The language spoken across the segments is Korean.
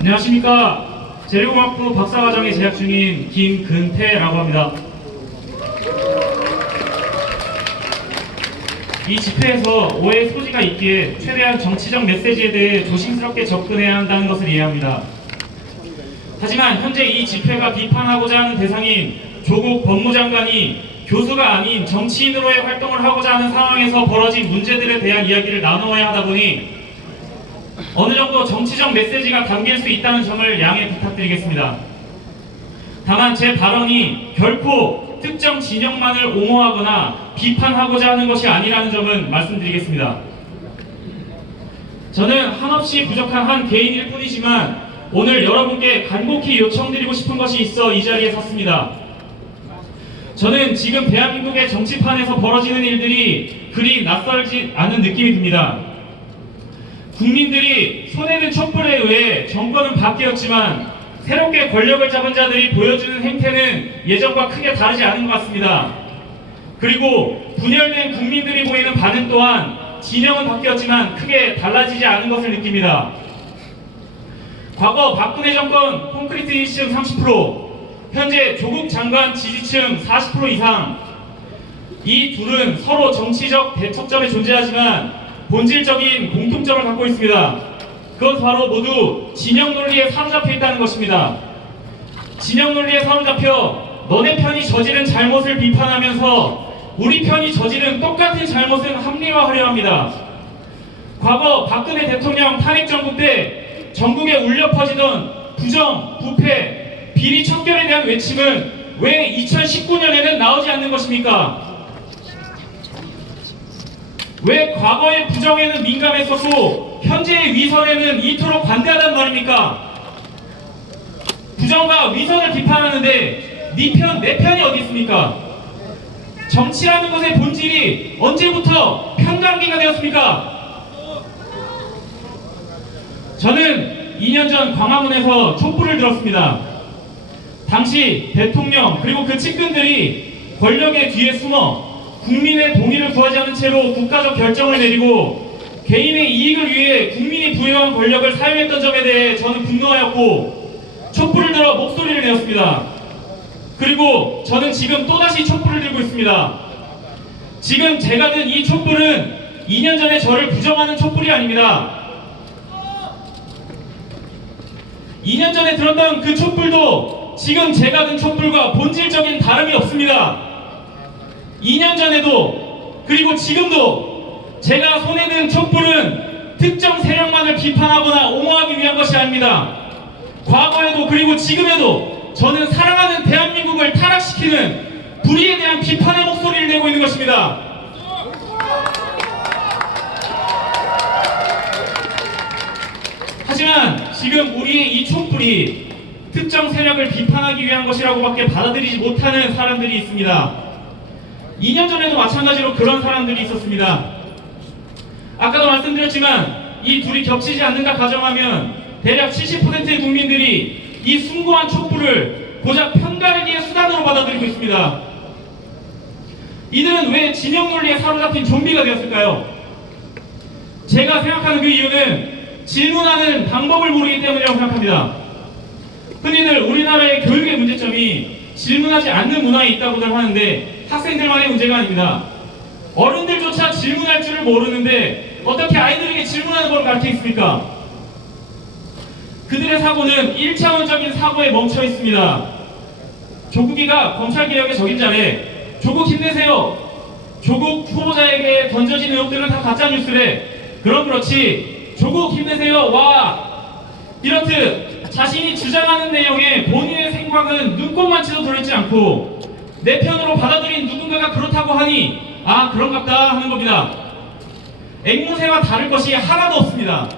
안녕하십니까. 재료공학부 박사과정에 재학 중인 김근태라고 합니다. 이 집회에서 오해의 소지가 있기에 최대한 정치적 메시지에 대해 조심스럽게 접근해야 한다는 것을 이해합니다. 하지만 현재 이 집회가 비판하고자 하는 대상인 조국 법무장관이 교수가 아닌 정치인으로의 활동을 하고자 하는 상황에서 벌어진 문제들에 대한 이야기를 나누어야 하다 보니 어느 정도 정치적 메시지가 담길 수 있다는 점을 양해 부탁드리겠습니다. 다만 제 발언이 결코 특정 진영만을 옹호하거나 비판하고자 하는 것이 아니라는 점은 말씀드리겠습니다. 저는 한없이 부족한 한 개인일 뿐이지만 오늘 여러분께 간곡히 요청드리고 싶은 것이 있어 이 자리에 섰습니다. 저는 지금 대한민국의 정치판에서 벌어지는 일들이 그리 낯설지 않은 느낌이 듭니다. 국민들이 손에는 촛불에 의해 정권은 바뀌었지만 새롭게 권력을 잡은 자들이 보여주는 행태는 예전과 크게 다르지 않은 것 같습니다. 그리고 분열된 국민들이 보이는 반응 또한 진영은 바뀌었지만 크게 달라지지 않은 것을 느낍니다. 과거 박근혜 정권 콘크리트 지지층 30%, 현재 조국 장관 지지층 40% 이상, 이 둘은 서로 정치적 대척점에 존재하지만 본질적인 공통점을 갖고 있습니다. 그건 바로 모두 진영 논리에 사로잡혀 있다는 것입니다. 진영 논리에 사로잡혀 너네 편이 저지른 잘못을 비판하면서 우리 편이 저지른 똑같은 잘못은 합리화하려 합니다. 과거 박근혜 대통령 탄핵 정부 때 전국에 울려 퍼지던 부정, 부패, 비리 척결에 대한 외침은 왜 2019년에는 나오지 않는 것입니까? 왜 과거의 부정에는 민감했었고 현재의 위선에는 이토록 관대하단 말입니까? 부정과 위선을 비판하는데 네 편, 내 편이 어디 있습니까? 정치라는 것의 본질이 언제부터 편관계가 되었습니까? 저는 2년 전 광화문에서 촛불을 들었습니다. 당시 대통령 그리고 그 측근들이 권력의 뒤에 숨어 국민의 동의를 구하지 않은 채로 국가적 결정을 내리고 개인의 이익을 위해 국민이 부여한 권력을 사용했던 점에 대해 저는 분노하였고 촛불을 들어 목소리를 내었습니다. 그리고 저는 지금 또다시 촛불을 들고 있습니다. 지금 제가 든 이 촛불은 2년 전에 저를 부정하는 촛불이 아닙니다. 2년 전에 들었던 그 촛불도 지금 제가 든 촛불과 본질적인 다름이 없습니다. 2년 전에도 그리고 지금도 제가 손에 든 촛불은 특정 세력만을 비판하거나 옹호하기 위한 것이 아닙니다. 과거에도 그리고 지금에도 저는 사랑하는 대한민국을 타락시키는 불의에 대한 비판의 목소리를 내고 있는 것입니다. 하지만 지금 우리의 이 촛불이 특정 세력을 비판하기 위한 것이라고밖에 받아들이지 못하는 사람들이 있습니다. 2년 전에도 마찬가지로 그런 사람들이 있었습니다. 아까도 말씀드렸지만 이 둘이 겹치지 않는다 가정하면 대략 70%의 국민들이 이 숭고한 촛불을 고작 편가르기의 수단으로 받아들이고 있습니다. 이들은 왜 진영 논리에 사로잡힌 좀비가 되었을까요? 제가 생각하는 그 이유는 질문하는 방법을 모르기 때문이라고 생각합니다. 흔히들 우리나라의 교육의 문제점이 질문하지 않는 문화에 있다고들 하는데 학생들만의 문제가 아닙니다. 어른들조차 질문할 줄을 모르는데 어떻게 아이들에게 질문하는 걸 가르치겠습니까? 그들의 사고는 1차원적인 사고에 멈춰 있습니다. 조국이가 검찰개혁의 적임자래, 조국 힘내세요, 조국 후보자에게 던져진 의혹들은 다 가짜뉴스래, 그럼 그렇지 조국 힘내세요 와 이렇듯 자신이 주장하는 내용에 본인의 생각은 눈꼽만치도 들어있지 않고 내 편으로 받아들인 누군가가 그렇다고 하니 아 그런갑다 하는 겁니다. 앵무새와 다를 것이 하나도 없습니다.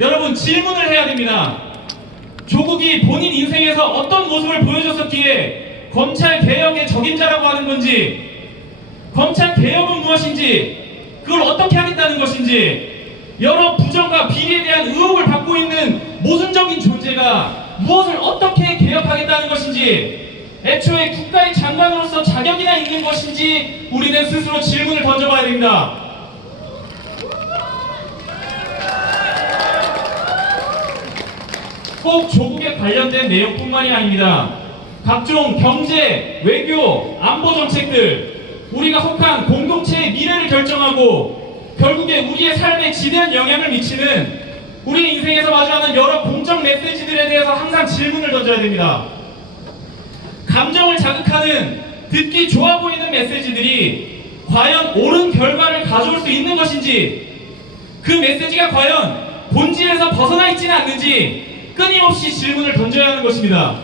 여러분 질문을 해야 됩니다. 조국이 본인 인생에서 어떤 모습을 보여줬었기에 검찰개혁의 적임자라고 하는 건지, 검찰개혁은 무엇인지, 그걸 어떻게 하겠다는 것인지, 여러 부정과 비리에 대한 의혹을 받고 있는 모순적인 존재가 무엇을 어떻게 개혁하겠다는 것인지, 애초에 국가의 장관으로서 자격이나 있는 것인지 우리는 스스로 질문을 던져봐야 됩니다. 꼭 조국에 관련된 내용뿐만이 아닙니다. 각종 경제, 외교, 안보 정책들, 우리가 속한 공동체의 미래를 결정하고 결국에 우리의 삶에 지대한 영향을 미치는 우리 인생에서 마주하는 여러 공적 메시지들에 대해서 항상 질문을 던져야 됩니다. 감정을 자극하는 듣기 좋아 보이는 메시지들이 과연 옳은 결과를 가져올 수 있는 것인지, 그 메시지가 과연 본질에서 벗어나 있지는 않는지 끊임없이 질문을 던져야 하는 것입니다.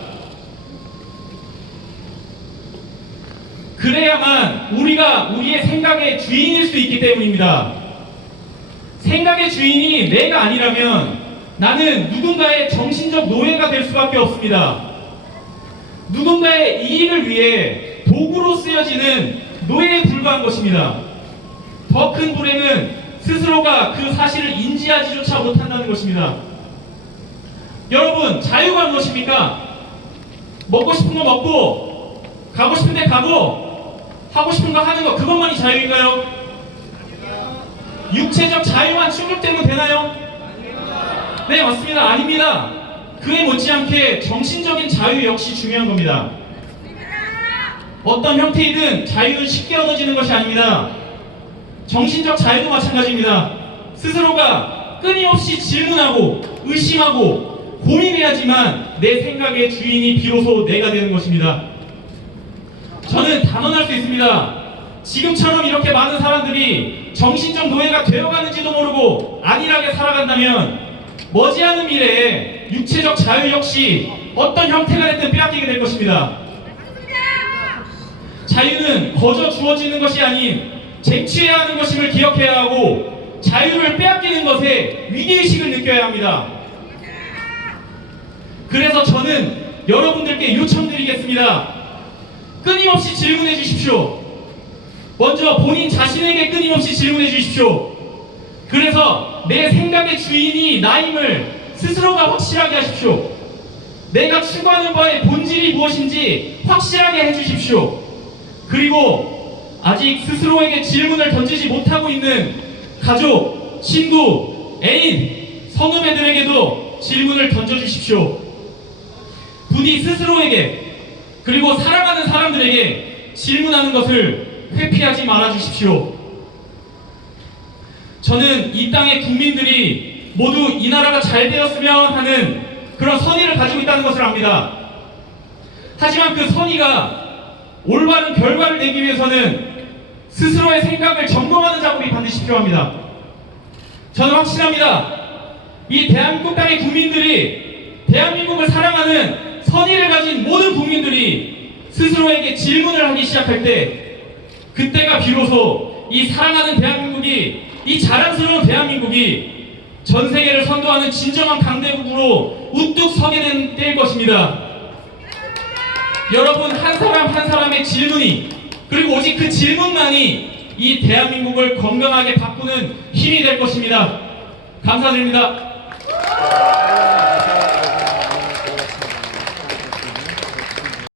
그래야만 우리가 우리의 생각의 주인일 수 있기 때문입니다. 생각의 주인이 내가 아니라면 나는 누군가의 정신적 노예가 될 수밖에 없습니다. 누군가의 이익을 위해 도구로 쓰여지는 노예에 불과한 것입니다. 더 큰 불행은 스스로가 그 사실을 인지하지조차 못한다는 것입니다. 여러분, 자유가 무엇입니까? 먹고 싶은 거 먹고, 가고 싶은 데 가고, 하고 싶은 거 하는 거, 그것만이 자유인가요? 육체적 자유만 충족되면 되나요? 네, 맞습니다. 아닙니다. 그에 못지않게 정신적인 자유 역시 중요한 겁니다. 어떤 형태이든 자유는 쉽게 얻어지는 것이 아닙니다. 정신적 자유도 마찬가지입니다. 스스로가 끊임없이 질문하고 의심하고 고민해야지만 내 생각의 주인이 비로소 내가 되는 것입니다. 저는 단언할 수 있습니다. 지금처럼 이렇게 많은 사람들이 정신적 노예가 되어가는지도 모르고 안일하게 살아간다면 머지않은 미래에 육체적 자유 역시 어떤 형태가 됐든 빼앗기게 될 것입니다. 자유는 거저 주어지는 것이 아닌 쟁취해야 하는 것임을 기억해야 하고, 자유를 빼앗기는 것에 위기의식을 느껴야 합니다. 그래서 저는 여러분들께 요청드리겠습니다. 끊임없이 질문해 주십시오. 먼저 본인 자신에게 끊임없이 질문해 주십시오. 그래서 내 생각의 주인이 나임을 스스로가 확실하게 하십시오. 내가 추구하는 바의 본질이 무엇인지 확실하게 해주십시오. 그리고 아직 스스로에게 질문을 던지지 못하고 있는 가족, 친구, 애인, 선후배들에게도 질문을 던져주십시오. 부디 스스로에게, 그리고 사랑하는 사람들에게 질문하는 것을 회피하지 말아주십시오. 저는 이 땅의 국민들이 모두 이 나라가 잘 되었으면 하는 그런 선의를 가지고 있다는 것을 압니다. 하지만 그 선의가 올바른 결과를 내기 위해서는 스스로의 생각을 점검하는 작업이 반드시 필요합니다. 저는 확신합니다. 이 대한민국 땅의 국민들이, 대한민국을 사랑하는 선의를 가진 모든 국민들이 스스로에게 질문을 하기 시작할 때, 그때가 비로소 이 사랑하는 대한민국이, 이 자랑스러운 대한민국이 전 세계를 선도하는 진정한 강대국으로 우뚝 서게 된 때일 것입니다. 여러분, 한 사람 한 사람의 질문이, 그리고 오직 그 질문만이 이 대한민국을 건강하게 바꾸는 힘이 될 것입니다. 감사드립니다.